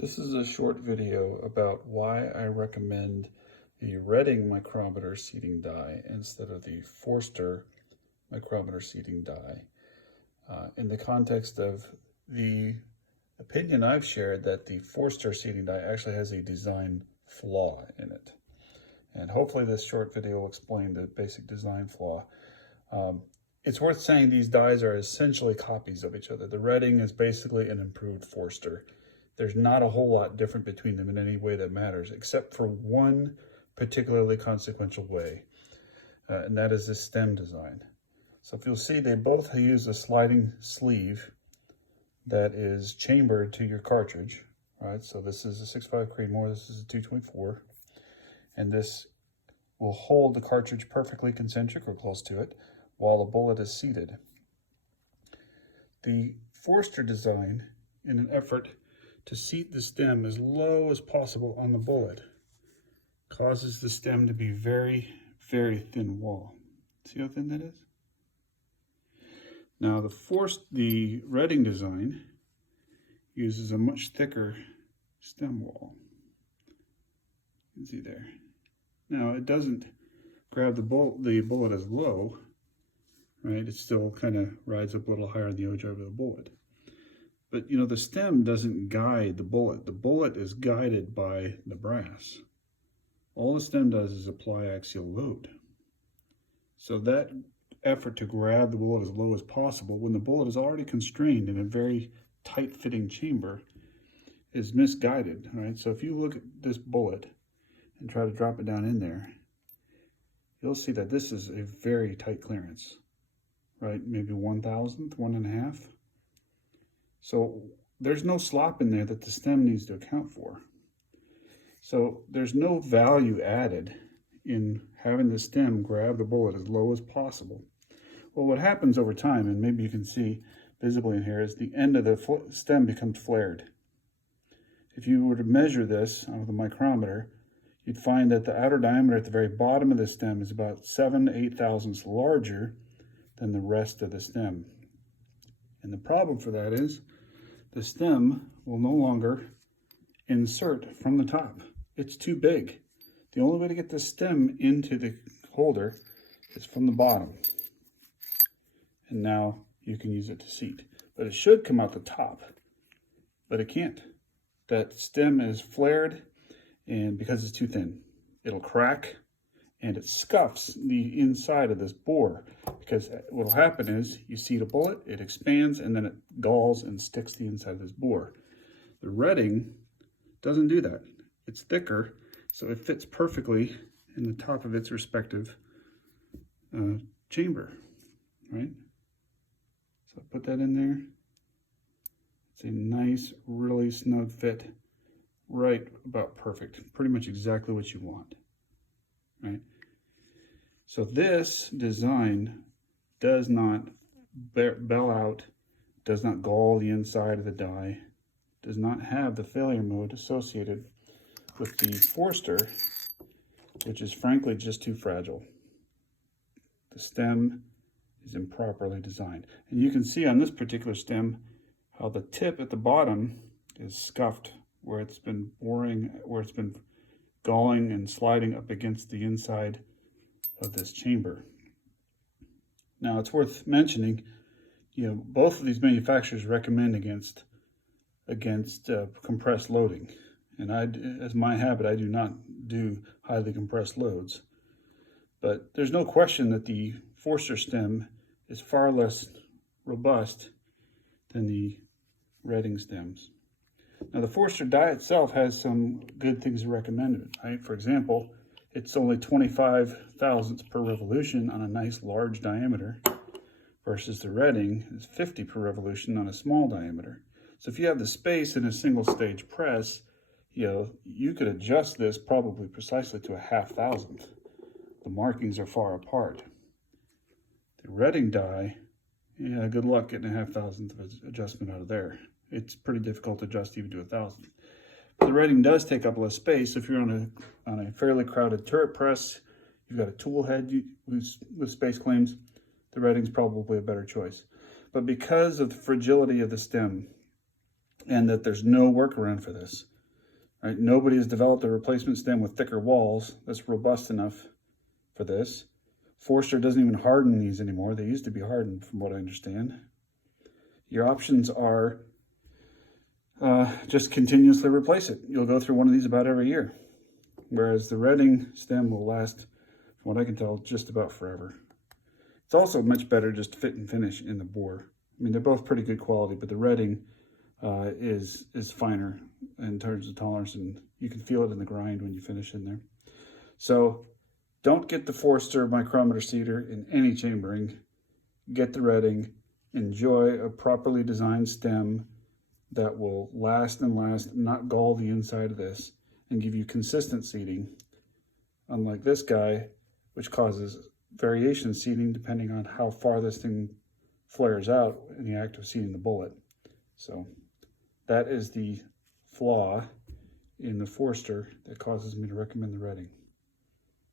This is a short video about why I recommend the Reading micrometer seating die instead of the Forster micrometer seating die, in the context of the opinion I've shared that the Forster seating die actually has a design flaw in it. And hopefully this short video will explain the basic design flaw. It's worth saying these dies are essentially copies of each other. The Reading is basically an improved Forster. There's not a whole lot different between them in any way that matters, except for one particularly consequential way, and that is the stem design. So if you'll see, they both use a sliding sleeve that is chambered to your cartridge, right? So this is a 6.5 Creedmoor, this is a 224, and this will hold the cartridge perfectly concentric or close to it while the bullet is seated. The Forster design, in an effort to seat the stem as low as possible on the bullet, causes the stem to be very, very thin wall. See how thin that is? Now the Reading design uses a much thicker stem wall. You can see there. Now it doesn't grab the bullet as low, right? It still kind of rides up a little higher in the ogive of the bullet. But you know, the stem doesn't guide the bullet. The bullet is guided by the brass. All the stem does is apply axial load. So that effort to grab the bullet as low as possible when the bullet is already constrained in a very tight-fitting chamber is misguided, right? So if you look at this bullet and try to drop it down in there, you'll see that this is a very tight clearance, right? Maybe 1/1000th, 1.5. So there's no slop in there that the stem needs to account for. So there's no value added in having the stem grab the bullet as low as possible. Well, what happens over time, and maybe you can see visibly in here, is the end of the stem becomes flared. If you were to measure this with a micrometer, you'd find that the outer diameter at the very bottom of the stem is about 7 to 8 thousandths larger than the rest of the stem. And the problem for that is the stem will no longer insert from the top. It's too big. The only way to get the stem into the holder is from the bottom. And now you can use it to seat. But it should come out the top, but it can't. That stem is flared, and because it's too thin, it'll crack and it scuffs the inside of this bore, because what will happen is you seat a bullet, it expands, and then it galls and sticks the inside of this bore. The Reading doesn't do that. It's thicker, so it fits perfectly in the top of its respective chamber, right? So put that in there. It's a nice, really snug fit, right about perfect. Pretty much exactly what you want, right? So this design does not bell out, does not gall the inside of the die, does not have the failure mode associated with the Forster, which is frankly just too fragile. The stem is improperly designed. And you can see on this particular stem how the tip at the bottom is scuffed, where it's been boring, where it's been galling and sliding up against the inside of this chamber. Now it's worth mentioning, both of these manufacturers recommend against compressed loading. And as my habit, I do not do highly compressed loads. But there's no question that the Forster stem is far less robust than the Reading stems. Now the Forster die itself has some good things to recommend, right? For example, it's only 25 thousandths per revolution on a nice large diameter, versus the Reading is 50 per revolution on a small diameter. So if you have the space in a single stage press, you could adjust this probably precisely to a 1/2 thousandth. The markings are far apart. The Reading die, good luck getting a 1/2 thousandth of adjustment out of there. It's pretty difficult to adjust even to 1/1000th. But the Reading does take up less space. If you're on a fairly crowded turret press, you've got a tool head with space claims, the Reading's probably a better choice. But because of the fragility of the stem, and that there's no workaround for this. Right? Nobody has developed a replacement stem with thicker walls that's robust enough for this. Forster doesn't even harden these anymore. They used to be hardened, from what I understand. Your options are just continuously replace it. You'll go through one of these about every year, whereas the Redding stem will last, from what I can tell, just about forever. It's also much better just fit and finish in the bore. I mean, they're both pretty good quality, but the Redding is finer in terms of tolerance, and you can feel it in the grind when you finish in there. So don't get the Forster micrometer seeder in any chambering. Get the Redding. Enjoy a properly designed stem that will last and last, not gall the inside of this, and give you consistent seeding, unlike this guy, which causes variation seeding depending on how far this thing flares out in the act of seeding the bullet. So that is the flaw in the Forster that causes me to recommend the Redding.